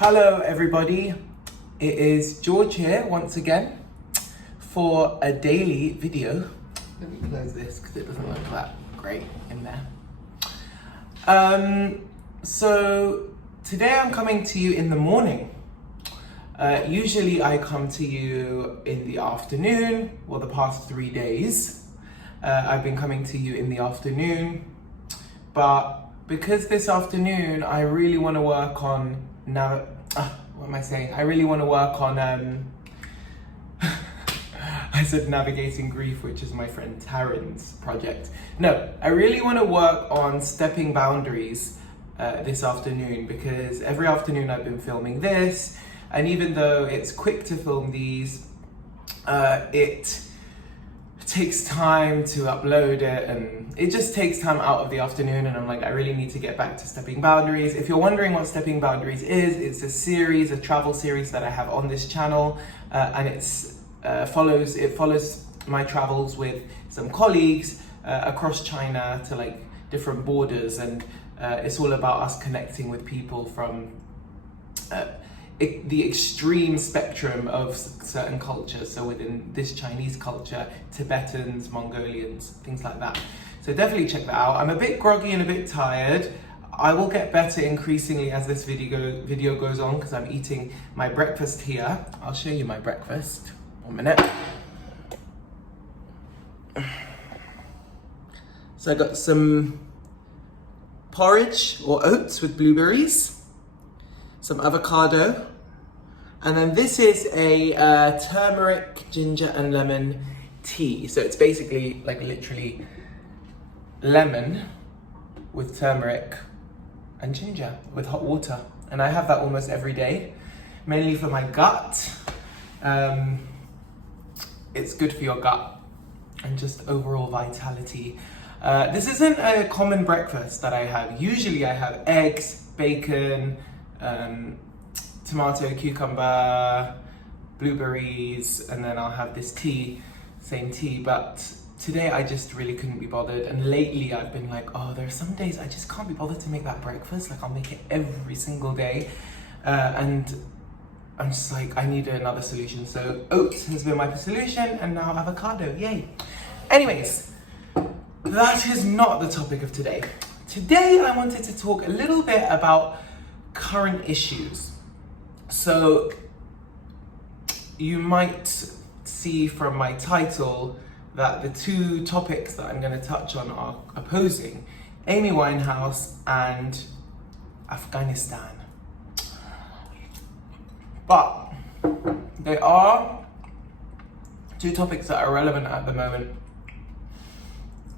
Hello everybody, it is George here once again for a daily video. Let me close this because it doesn't look that great in there. So today I'm coming to you in the morning. Usually I come to you in the afternoon, well the past 3 days. I've been coming to you in the afternoon, but because this afternoon I really want to work on I really want to work on I said navigating grief, which is my friend Taryn's project. No, I really want to work on stepping boundaries this afternoon, because every afternoon I've been filming this, and even though it's quick to film these, it takes time to upload it, and it just takes time out of the afternoon, and I'm like, I really need to get back to stepping boundaries. If you're wondering what stepping boundaries is, it's a series, a travel series that I have on this channel, and it follows my travels with some colleagues across China to like different borders, and it's all about us connecting with people from the extreme spectrum of certain cultures. So within this Chinese culture, Tibetans, Mongolians, things like that. So definitely check that out. I'm a bit groggy and a bit tired. I will get better increasingly as this video goes on, because I'm eating my breakfast here. I'll show you my breakfast. 1 minute. So I got some porridge or oats with blueberries, some avocado, and then this is a turmeric, ginger and lemon tea. So it's basically like literally lemon with turmeric and ginger with hot water, and I have that almost every day, mainly for my gut. It's good for your gut and just overall vitality. This isn't a common breakfast that I have. Usually I have eggs, bacon, tomato, cucumber, blueberries, and then I'll have this tea, same tea. But today I just really couldn't be bothered, and lately I've been like, oh, there are some days I just can't be bothered to make that breakfast. Like I'll make it every single day, and I'm just like, I need another solution. So oats has been my solution, and now avocado, yay. Anyways, that is not the topic of today. Today I wanted to talk a little bit about current issues. So you might see from my title that the two topics that I'm going to touch on are opposing: Amy Winehouse and Afghanistan. But they are two topics that are relevant at the moment,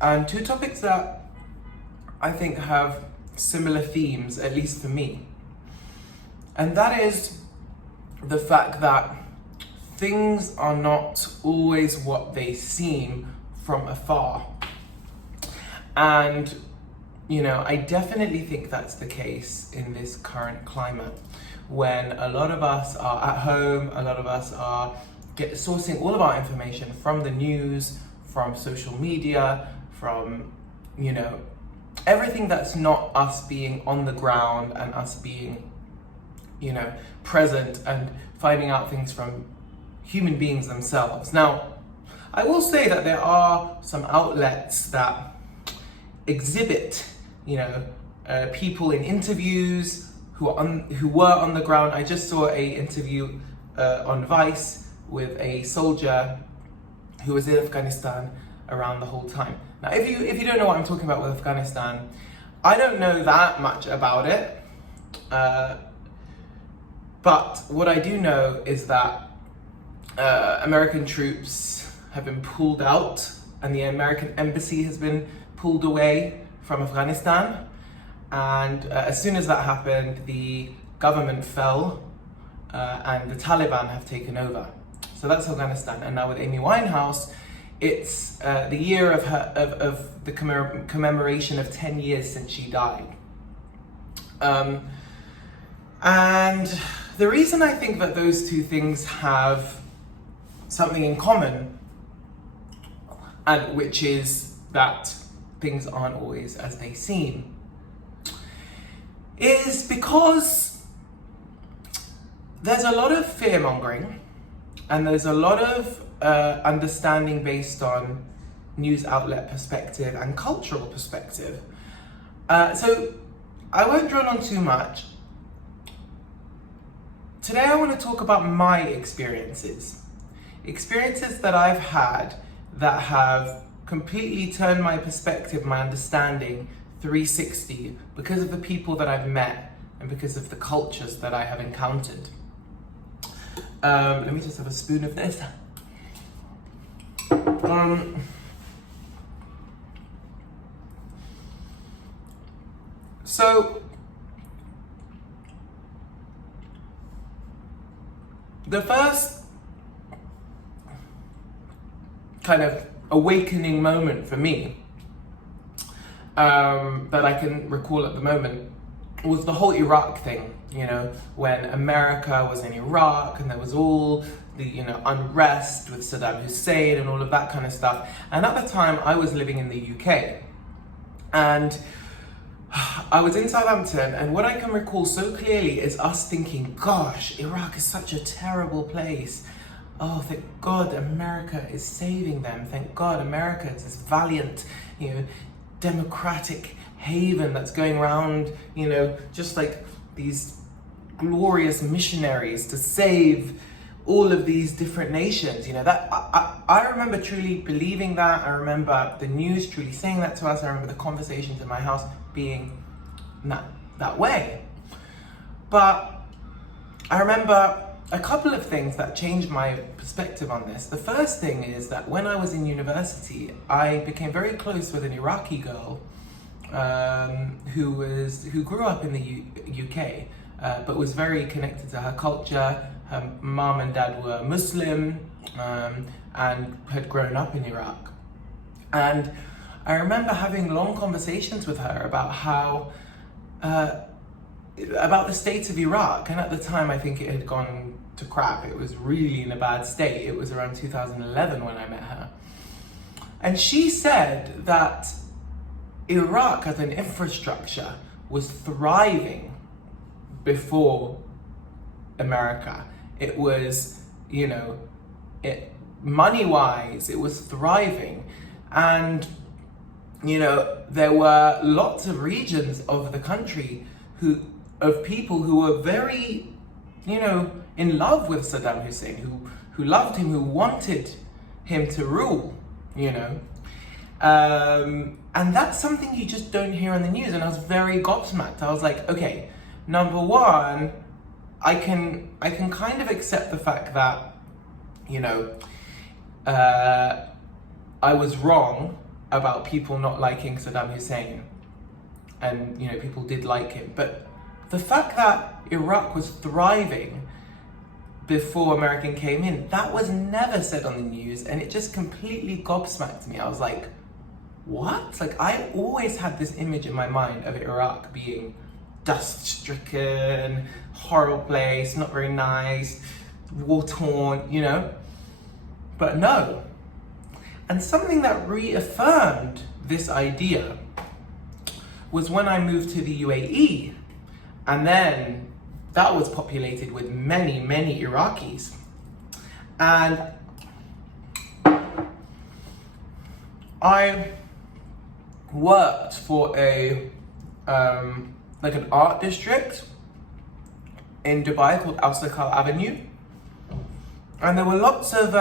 and two topics that I think have similar themes, at least for me. And that is the fact that things are not always what they seem from afar. And, you know, I definitely think that's the case in this current climate, when a lot of us are at home, a lot of us are sourcing all of our information from the news, from social media, from, you know, everything that's not us being on the ground and us being, you know, present and finding out things from human beings themselves. Now, I will say that there are some outlets that exhibit, you know, people in interviews who were on the ground. I just saw a interview on Vice with a soldier who was in Afghanistan around the whole time. Now, if you don't know what I'm talking about with Afghanistan, I don't know that much about it. But what I do know is that American troops have been pulled out, and the American embassy has been pulled away from Afghanistan. And as soon as that happened, the government fell, and the Taliban have taken over. So that's Afghanistan. And now with Amy Winehouse, it's the year of the commemoration of 10 years since she died. And the reason I think that those two things have something in common, and which is that things aren't always as they seem, is because there's a lot of fear-mongering, and there's a lot of understanding based on news outlet perspective and cultural perspective. So I won't drone on too much. Today I want to talk about my experiences that I've had that have completely turned my perspective, my understanding 360 because of the people that I've met and because of the cultures that I have encountered. Let me just have a spoon of this. So the first kind of awakening moment for me that I can recall at the moment was the whole Iraq thing, you know, when America was in Iraq and there was all the, you know, unrest with Saddam Hussein and all of that kind of stuff. And at the time I was living in the UK and I was in Southampton, and what I can recall so clearly is us thinking, gosh, Iraq is such a terrible place. Oh, thank God America is saving them. Thank God America is this valiant, you know, democratic haven that's going around, you know, just like these glorious missionaries to save all of these different nations. You know, that I remember truly believing that. I remember the news truly saying that to us. I remember the conversations in my house being that way. But I remember a couple of things that changed my perspective on this. The first thing is that when I was in university, I became very close with an Iraqi girl who grew up in the UK, but was very connected to her culture. Her mom and dad were Muslim and had grown up in Iraq. And I remember having long conversations with her about how, about the state of Iraq. And at the time, I think it had gone to crap. It was really in a bad state. It was around 2011 when I met her. And she said that Iraq as an infrastructure was thriving before America. It was, you know, money-wise, it was thriving. And you know, there were lots of regions of the country of people who were very, you know, in love with Saddam Hussein, who loved him, who wanted him to rule, you know. And that's something you just don't hear on the news. And I was very gobsmacked. I was like, okay, number one, I can kind of accept the fact that, you know, I was wrong about people not liking Saddam Hussein, and you know, people did like him, but the fact that Iraq was thriving before America came in, that was never said on the news, and it just completely gobsmacked me. I was like, what? Like, I always had this image in my mind of Iraq being dust-stricken, horrible place, not very nice, war-torn, you know, but no. And something that reaffirmed this idea was when I moved to the UAE, and then that was populated with many, many Iraqis. And I worked for a like an art district in Dubai called Al Sakal Avenue, and there were lots of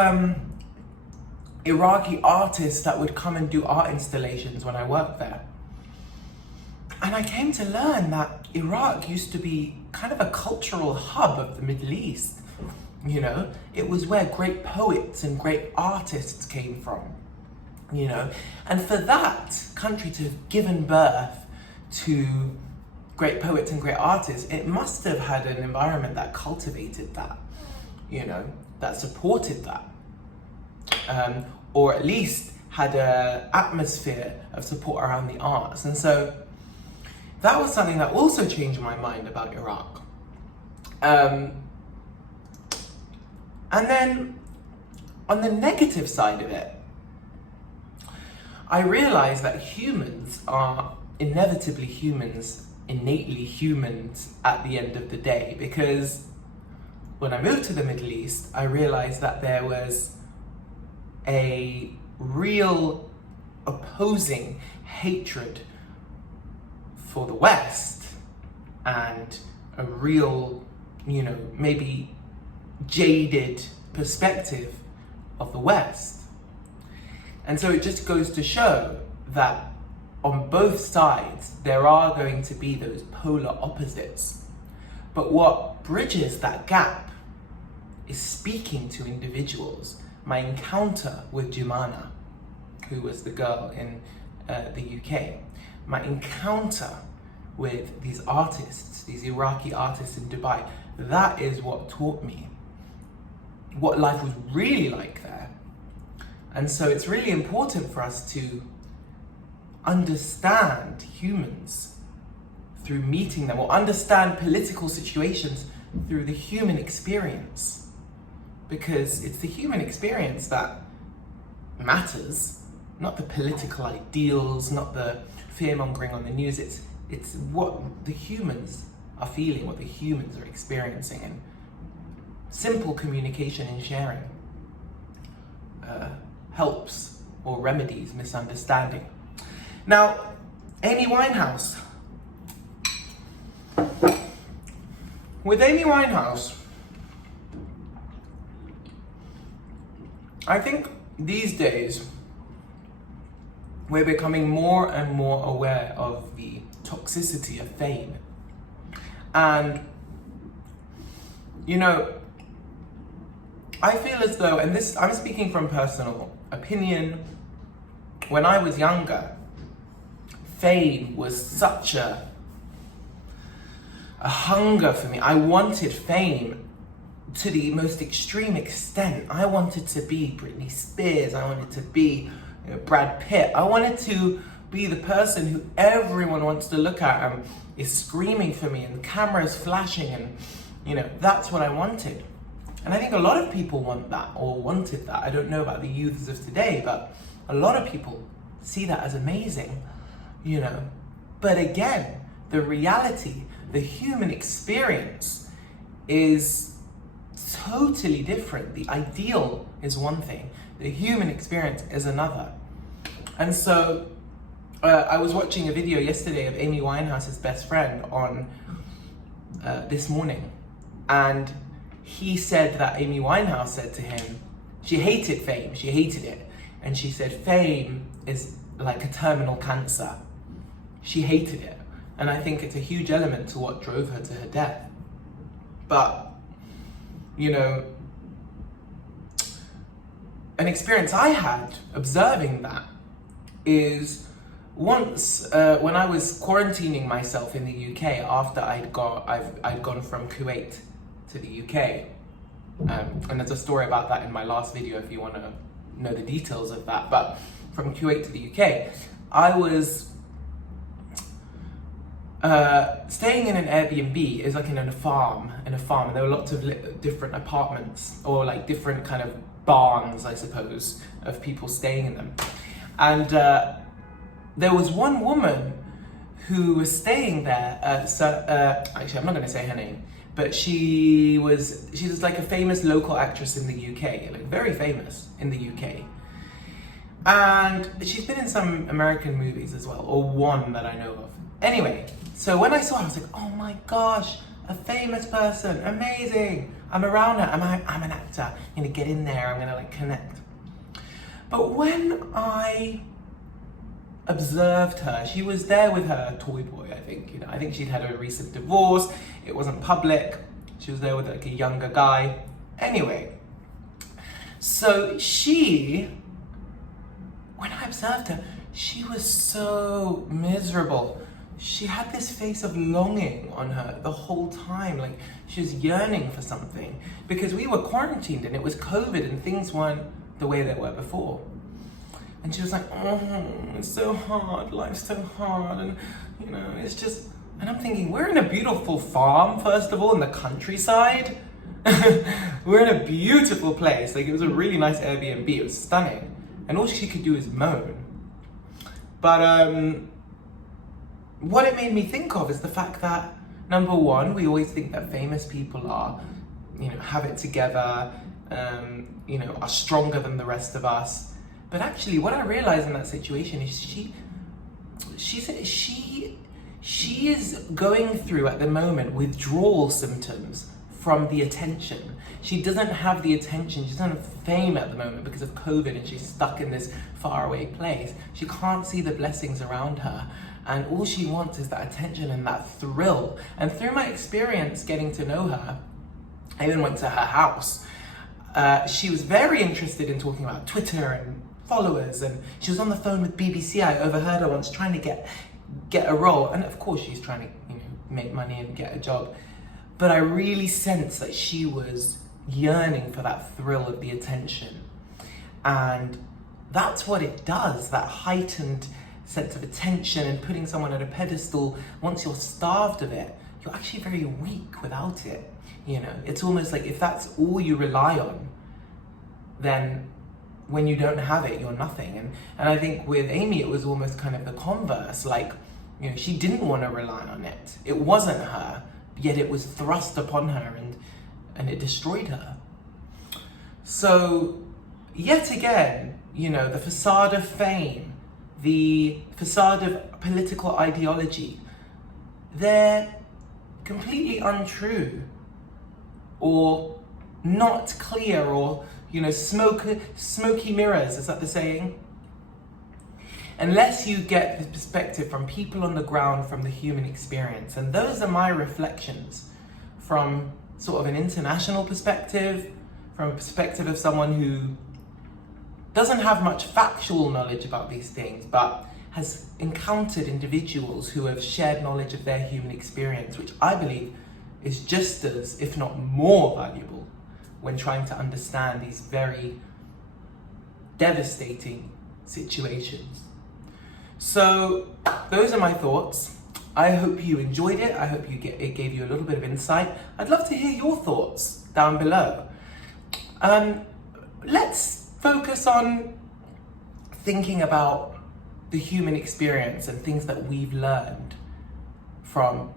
Iraqi artists that would come and do art installations when I worked there. And I came to learn that Iraq used to be kind of a cultural hub of the Middle East. You know, it was where great poets and great artists came from, you know. And for that country to have given birth to great poets and great artists, it must have had an environment that cultivated that, you know, that supported that. Or at least had an atmosphere of support around the arts. And so that was something that also changed my mind about Iraq. And then on the negative side of it, I realized that humans are inevitably humans, innately humans at the end of the day, because when I moved to the Middle East, I realized that there was a real opposing hatred for the West and a real, maybe jaded perspective of the West. And so it just goes to show that on both sides, there are going to be those polar opposites. But what bridges that gap is speaking to individuals. My encounter with Jumana, who was the girl in the UK, my encounter with these artists, these Iraqi artists in Dubai, that is what taught me what life was really like there. And so it's really important for us to understand humans through meeting them, or understand political situations through the human experience. Because it's the human experience that matters, not the political ideals, not the fearmongering on the news. It's what the humans are feeling, what the humans are experiencing, and simple communication and sharing helps or remedies misunderstanding. Now, Amy Winehouse. With Amy Winehouse, I think these days we're becoming more and more aware of the toxicity of fame. And, I feel as though, and this, I'm speaking from personal opinion, when I was younger, fame was such a hunger for me. I wanted fame to the most extreme extent. I wanted to be Britney Spears. I wanted to be Brad Pitt. I wanted to be the person who everyone wants to look at and is screaming for me, and the camera's flashing, and that's what I wanted. And I think a lot of people want that, or wanted that. I don't know about the youths of today, but a lot of people see that as amazing, But again, the reality, the human experience is totally different. The ideal is one thing, the human experience is another. And so I was watching a video yesterday of Amy Winehouse's best friend on This Morning, and he said that Amy Winehouse said to him, she hated fame, she hated it, and she said fame is like a terminal cancer. She hated it, and I think it's a huge element to what drove her to her death. But, an experience I had observing that is once when I was quarantining myself in the UK after I'd gone from Kuwait to the UK, and there's a story about that in my last video if you want to know the details of that. But from Kuwait to the UK, I was staying in an Airbnb. It's like in a farm, and there were lots of different apartments, or like different kind of barns, I suppose, of people staying in them. And there was one woman who was staying there. Actually, I'm not going to say her name, but she was like a famous local actress in the UK, like very famous in the UK. And she's been in some American movies as well, or one that I know of. Anyway, so when I saw her, I was like, oh my gosh, a famous person, amazing. I'm around her, I'm an actor, I'm gonna get in there, I'm gonna connect. But when I observed her, she was there with her toy boy, I think. I think she'd had a recent divorce, it wasn't public. She was there with a younger guy. Anyway, so when I observed her, she was so miserable. She had this face of longing on her the whole time, like she was yearning for something, because we were quarantined and it was COVID and things weren't the way they were before. And she was like, oh, it's so hard, life's so hard, and it's just, and I'm thinking, we're in a beautiful farm, first of all, in the countryside. We're in a beautiful place, like it was a really nice Airbnb, it was stunning, and all she could do is moan. But what it made me think of is the fact that, number one, we always think that famous people are have it together, are stronger than the rest of us. But actually, what I realized in that situation is she is going through at the moment withdrawal symptoms from the attention. She doesn't have the attention, she doesn't have fame at the moment because of COVID, and she's stuck in this faraway place. She can't see the blessings around her, and all she wants is that attention and that thrill. And through my experience getting to know her, I even went to her house. She was very interested in talking about Twitter and followers, and she was on the phone with BBC. I overheard her once trying to get a role, and of course she's trying to make money and get a job. But I really sensed that she was yearning for that thrill of the attention. And that's what it does, that heightened sense of attention and putting someone at a pedestal. Once you're starved of it, you're actually very weak without it. It's almost like if that's all you rely on, then when you don't have it, you're nothing. And I think with Amy, it was almost kind of the converse. Like, she didn't want to rely on it. It wasn't her, yet it was thrust upon her, and it destroyed her. So yet again, the facade of fame, the facade of political ideology, they're completely untrue, or not clear, or smoky mirrors, is that the saying? Unless you get the perspective from people on the ground, from the human experience. And those are my reflections from sort of an international perspective, from a perspective of someone who doesn't have much factual knowledge about these things, but has encountered individuals who have shared knowledge of their human experience, which I believe is just as, if not more, valuable when trying to understand these very devastating situations. So those are my thoughts. I hope you enjoyed it. I hope it gave you a little bit of insight. I'd love to hear your thoughts down below. Let's focus on thinking about the human experience and things that we've learned from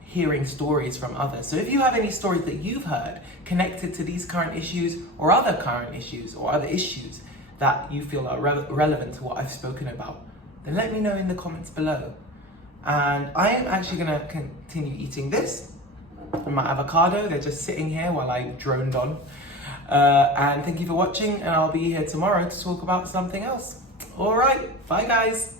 hearing stories from others. So if you have any stories that you've heard connected to these current issues or other current issues or other issues that you feel are relevant to what I've spoken about, then let me know in the comments below. And I am actually going to continue eating this and my avocado. They're just sitting here while I droned on. And thank you for watching, and I'll be here tomorrow to talk about something else. All right, bye guys.